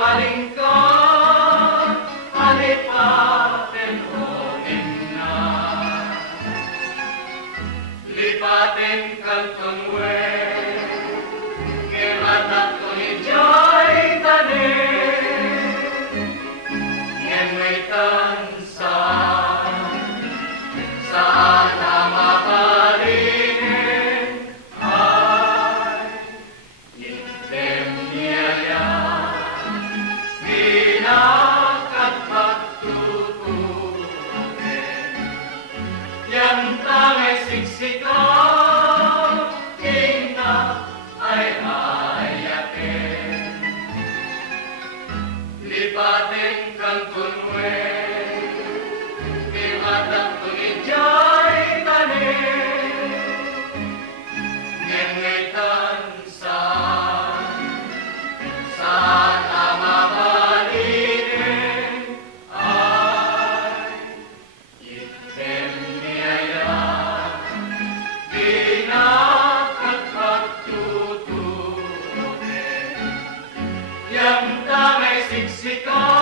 balingkod, alipatin honin na. Lipatin kanton we, ngematak ko ni Joy tanin, ngemaitan sa mabalinin ay intem niya binakat pagtutunin yang tangay siksikaw ina ay ayakin lipatin kang kunwe nilatak ko ni Joy tanin ngengaitan sa mabalinin ay item niyaya binakat pagtutunin yang tangay siksikaw